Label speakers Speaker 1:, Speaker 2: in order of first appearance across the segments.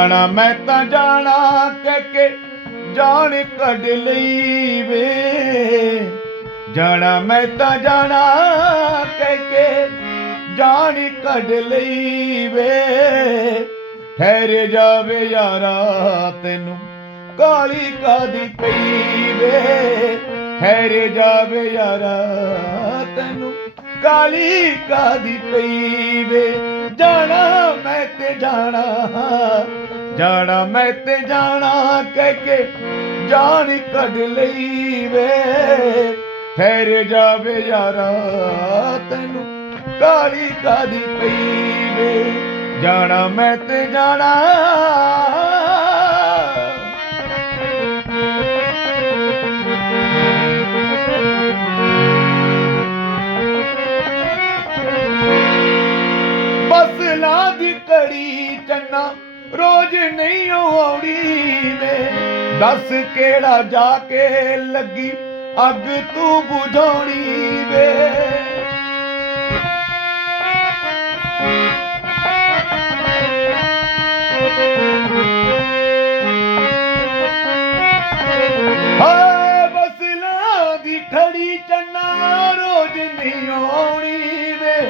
Speaker 1: ਜਾਣਾ, ਮੈਂ ਤਾਂ ਜਾਣਾ ਕਹਿ ਕੇ ਜਾਣ ਕੱਢ ਲਈ ਵੇ। ਜਾਣਾ, ਮੈਂ ਤਾਂ ਜਾਣਾ ਕਹਿ ਕੇ ਜਾਣ ਕੱਢ ਲਈ ਵੇ। ਠਹਿਰ ਜਾਵੇ ਯਾਰਾ ਤੈਨੂੰ ਕਾਲੀ ਕਾਦੀ ਪਈ ਵੇ। ਠਹਿਰ ਜਾਵੇ ਯਾਰਾ ਤੈਨੂੰ ਕਾਲੀ ਕਾਦੀ ਪਈ ਵੇ ਜਾਣਾ ਮੈਂ ਤੇ ਜਾਣਾ ਜਾਣਾ ਮੈਂ ਤੇ ਜਾਣਾ ਕਹਿ ਕੇ ਜਾਨ ਕੱਢ ਲਈ ਵੇ ਠਹਿਰ ਜਾਵੇ ਯਾਰਾ ਤੈਨੂੰ ਕਾਲੀ ਕਾਦੀ ਪਈ ਵੇ ਜਾਣਾ ਮੈਂ ਤੇ ਜਾਣਾ ਰੋਜ਼ ਨਹੀਂ ਆਉਣੀ ਵੇ। ਦੱਸ ਕਿਹੜਾ ਜਾ ਕੇ ਲੱਗੀ, ਅੱਗ ਤੂੰ ਬੁਝਾਉਣੀ ਵੇ। ਹਾਏ ਬਸ ਦੀ ਖੜੀ ਚੰਨਾ ਰੋਜ਼ ਨਹੀਂ ਆਉਣੀ ਵੇ।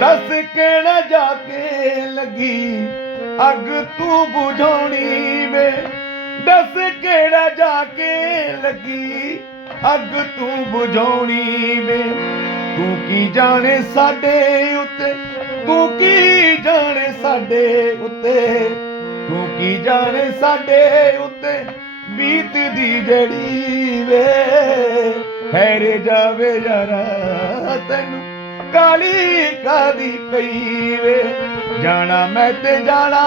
Speaker 1: ਦੱਸ ਕਿਹੜਾ ਜਾ ਕੇ ਲੱਗੀ ਅੱਗ ਤੂੰ ਬੁਝਾਉਣੀ ਵੇ। ਦੱਸ ਕਿਹੜਾ ਜਾ ਕੇ ਲੱਗੀ? ਅੱਗ ਤੂੰ ਬੁਝਾਉਣੀ ਵੇ। ਤੂੰ ਕੀ ਜਾਣੇ ਸਾਡੇ ਉੱਤੇ? ਤੂੰ ਕੀ ਜਾਣੇ ਸਾਡੇ ਉੱਤੇ? ਤੂੰ ਕੀ ਜਾਣੇ ਸਾਡੇ ਉੱਤੇ? ਬੀਤਦੀ ਜੜੀ ਵੇ। ਹੈਰੇ ਜਾਵੇ ਯਾਰਾ ਤੈਨੂੰ। ਕਾਲੀ ਕਾਦੀ ਪਈ ਵੇ। ਜਾਣਾ ਮੈਂ ਤੇ ਜਾਣਾ।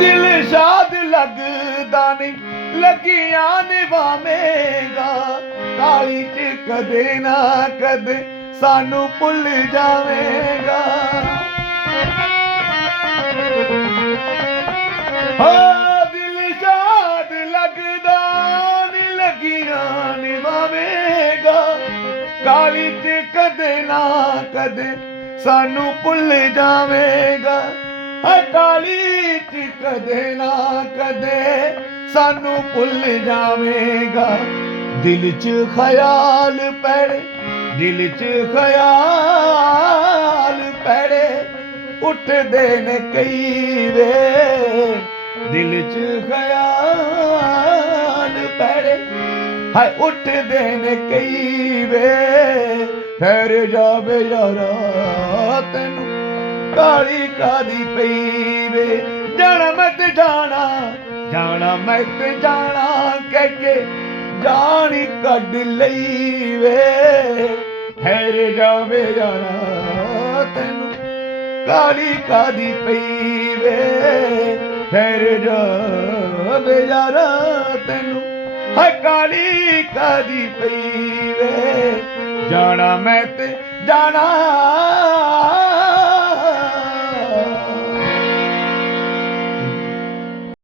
Speaker 1: ਦਿਲ ਸ਼ਾਦ ਲੱਗਦਾ ਨਹੀਂ, ਲੱਗੀਆਂ ਨਿਵਾਵੇਂਗਾ। ਕਾਲੀ ਚ ਕਦੇ ਨਾ ਕਦੇ ਸਾਨੂੰ ਭੁੱਲ ਜਾਵੇਂਗਾ। ਹਾਂ ਦਿਲ ਸ਼ਾਦ ਲੱਗਦਾ, ਨਹੀਂ ਲੱਗੀਆਂ ਨਿਵਾਵੇਂਗਾ ਕਾਲੀ ਚ ਕਦੇ ਨਾ ਕਦੇ ਸਾਨੂੰ ਭੁੱਲ ਜਾਵੇਗਾ। ਹੈ ਕਾਲੀ ਚ ਕਦੇ ਨਾ ਕਦੇ ਸਾਨੂੰ ਭੁੱਲ ਜਾਵੇਗਾ। ਦਿਲ ਚ ਖਿਆਲ ਪੈੜੇ ਦਿਲ ਚ ਖਿਆਲ ਉੱਠਦੇ ਨੇ ਕਈ ਵੇ ਦਿਲ ਚ ਖਿਆਲ ਪੈੜੇ। ਹਾਏ ਉੱਠਦੇ ਨੇ ਕਈ ਵੇ ਠਹਿਰ ਜਾਵੇ ਯਾਰਾ ਤੈਨੂੰ। ਕਾਲੀ ਕਾਦੀ ਪਈ ਵੇ। ਜਾਣਾ ਮੈਂ ਜਾਣਾ ਜਾਣਾ ਮੈਂ ਤੇ ਜਾਣਾ ਕਹਿ ਕੇ ਜਾਣੀ ਕੱਢ ਲਈ ਵੇ। ਠਹਿਰ ਜਾਵੇ ਯਾਰਾ ਕਾਲੀ ਕਾਦੀ ਪਈ ਵੇ ਠਹਿਰ ਜਾਵੇ ਯਾਰਾ ਤੈਨੂੰ ਹਾਏ ਕਾਲੀ ਕਾਦੀ ਪਈ ਵੇ ਜਾਣਾ ਮੈਂ ਤੇ ਜਾਣਾ